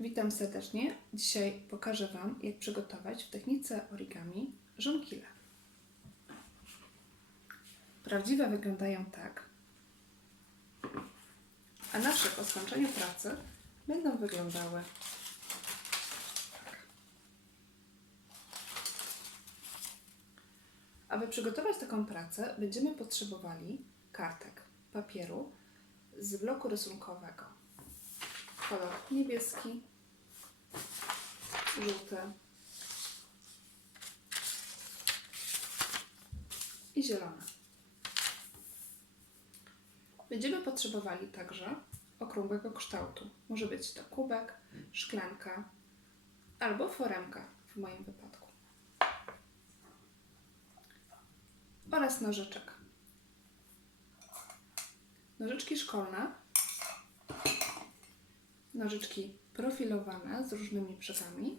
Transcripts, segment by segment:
Witam serdecznie. Dzisiaj pokażę Wam, jak przygotować w technice origami żonkile. Prawdziwe wyglądają tak, a nasze po skończeniu pracy będą wyglądały tak. Aby przygotować taką pracę, będziemy potrzebowali kartek papieru z bloku rysunkowego kolor niebieski, żółty i zielony. Będziemy potrzebowali także okrągłego kształtu. Może być to kubek, szklanka albo foremka w moim wypadku. Oraz nożyczek. Nożyczki szkolne nożyczki profilowane z różnymi brzegami,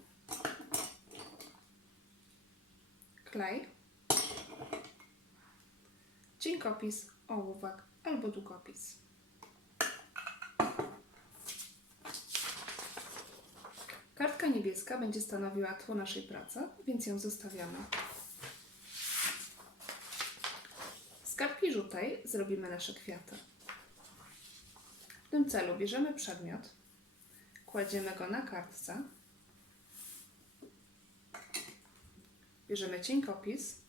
klej, cienkopis, ołówek albo długopis. Kartka niebieska będzie stanowiła tło naszej pracy, więc ją zostawiamy. Z kartki żółtej zrobimy nasze kwiaty. W tym celu bierzemy przedmiot, kładziemy go na kartce, bierzemy cienkopis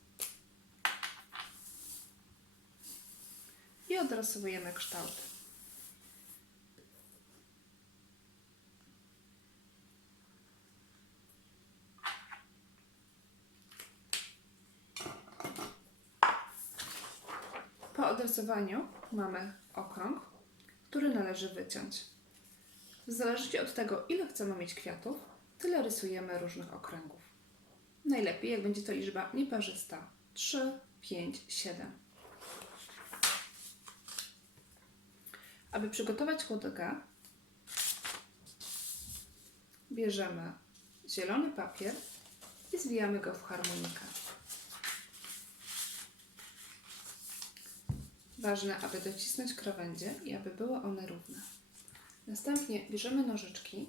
i odrysowujemy kształt. Po odrysowaniu mamy okrąg, który należy wyciąć. W zależności od tego, ile chcemy mieć kwiatów, tyle rysujemy różnych okręgów. Najlepiej, jak będzie to liczba nieparzysta 3, 5, 7. Aby przygotować chłodkę, bierzemy zielony papier i zwijamy go w harmonikę. Ważne, aby docisnąć krawędzie i aby były one równe. Następnie bierzemy nożyczki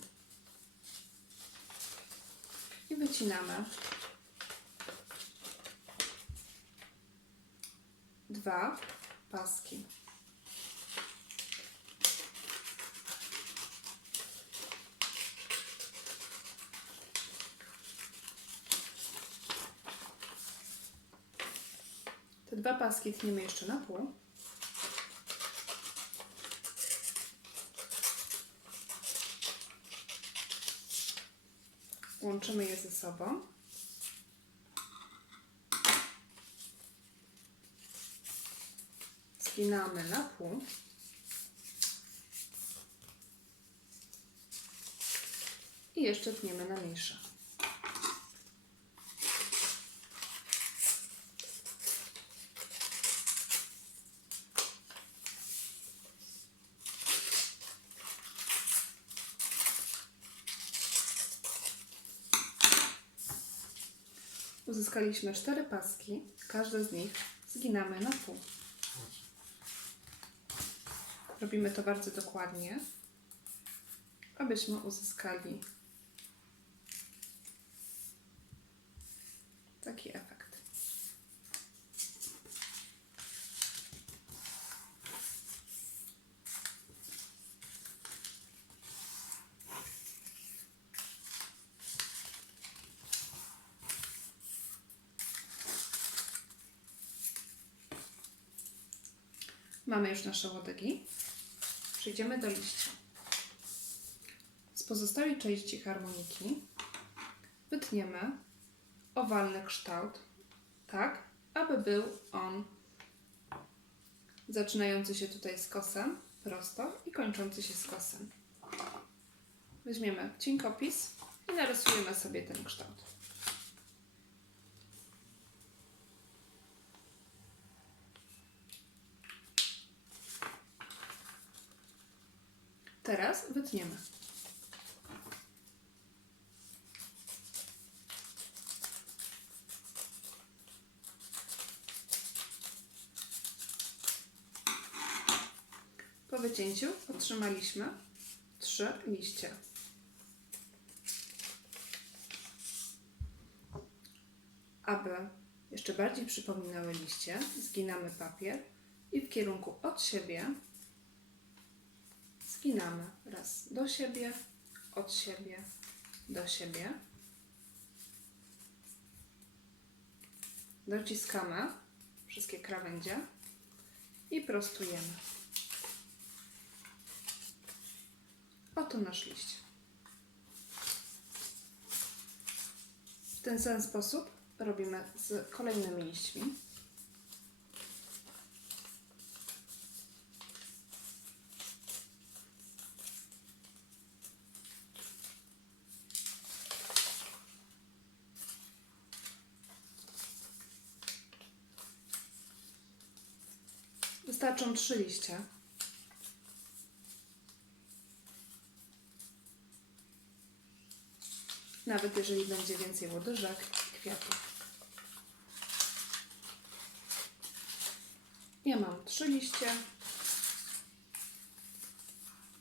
i wycinamy dwa paski. Te dwa paski tniemy jeszcze na pół. Łączymy je ze sobą. Skinamy na pół. I jeszcze tniemy na mniejsze. Uzyskaliśmy cztery paski. Każde z nich zginamy na pół. Robimy to bardzo dokładnie, abyśmy uzyskali taki efekt. Mamy już nasze łodygi. Przejdziemy do liścia. Z pozostałej części harmoniki wytniemy owalny kształt, tak, aby był on zaczynający się tutaj z kosem prosto i kończący się z kosem. Weźmiemy cienkopis i narysujemy sobie ten kształt. wytniemy. Po wycięciu otrzymaliśmy trzy liście. Aby jeszcze bardziej przypominały liście, zginamy papier i w kierunku od siebie skinamy. Raz do siebie, od siebie, do siebie. Dociskamy wszystkie krawędzie i prostujemy. Oto nasz liść. W ten sam sposób robimy z kolejnymi liśćmi. Wystarczą trzy liście. Nawet jeżeli będzie więcej łodyżek i kwiatów. Ja mam trzy liście,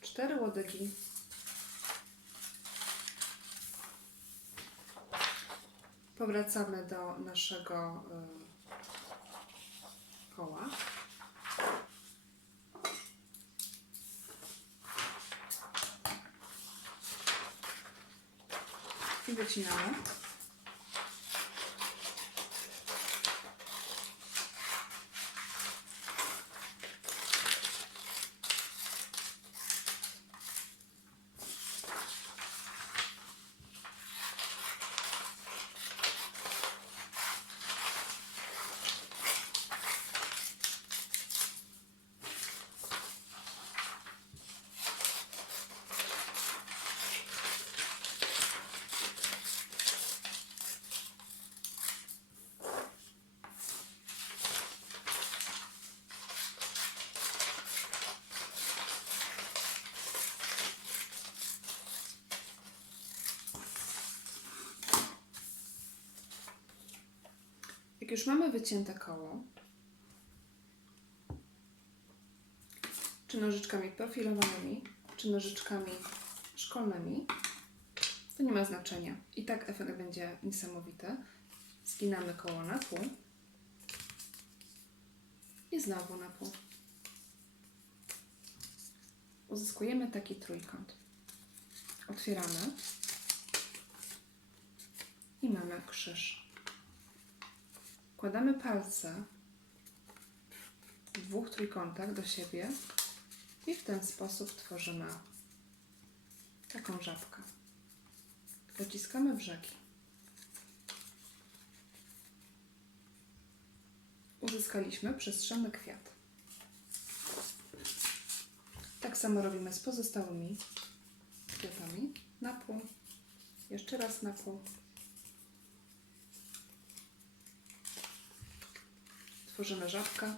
cztery łodygi, powracamy do naszego y, koła. I już mamy wycięte koło, czy nożyczkami profilowanymi, czy nożyczkami szkolnymi, to nie ma znaczenia. I tak efekt będzie niesamowity. Zginamy koło na pół i znowu na pół. Uzyskujemy taki trójkąt. Otwieramy i mamy krzyż. Wkładamy palce w dwóch trójkątach do siebie i w ten sposób tworzymy taką żabkę. Dociskamy brzegi. Uzyskaliśmy przestrzenny kwiat. Tak samo robimy z pozostałymi kwiatami. Na pół. Jeszcze raz na pół. Tworzymy żabkę.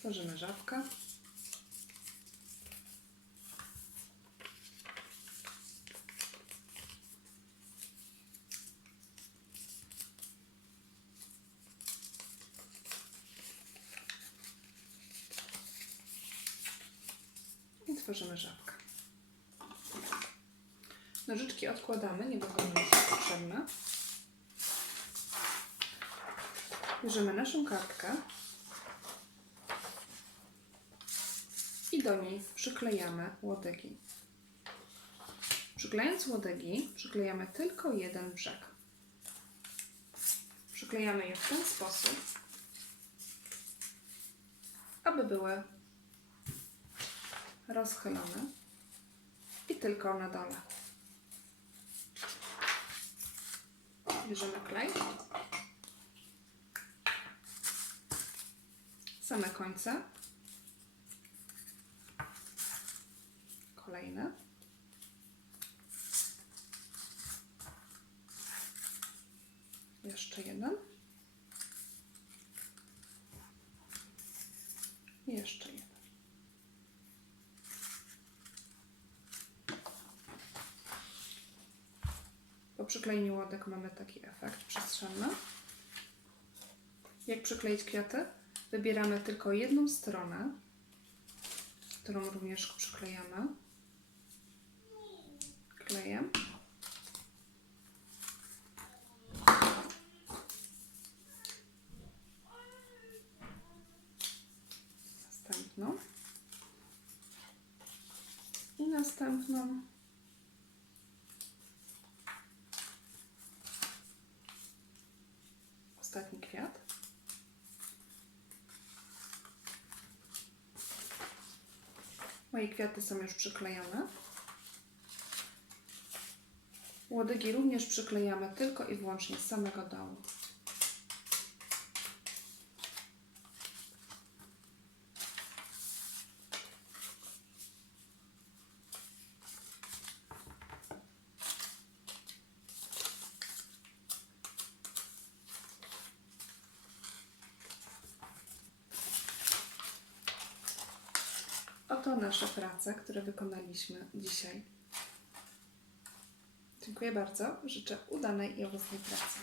Tworzymy żabkę. Tworzymy żabkę. Nożyczki odkładamy, nie będą nam już potrzebne. Bierzemy naszą kartkę i do niej przyklejamy łodygi. Przyklejając łodygi, przyklejamy tylko jeden brzeg. Przyklejamy je w ten sposób, aby były rozchylone i tylko na dole. Bierzemy klej. Same końce. Kolejne. Jeszcze jeden. Jeszcze jeden. Po przyklejeniu ładek mamy taki efekt przestrzenny. Jak przykleić kwiaty? Wybieramy tylko jedną stronę, którą również przyklejamy. Kleję. Następną. I następną. Ostatni kwiat. Moje kwiaty są już przyklejone. Łodygi również przyklejamy tylko i wyłącznie z samego dołu. Oto nasze prace, które wykonaliśmy dzisiaj. Dziękuję bardzo. Życzę udanej i owocnej pracy.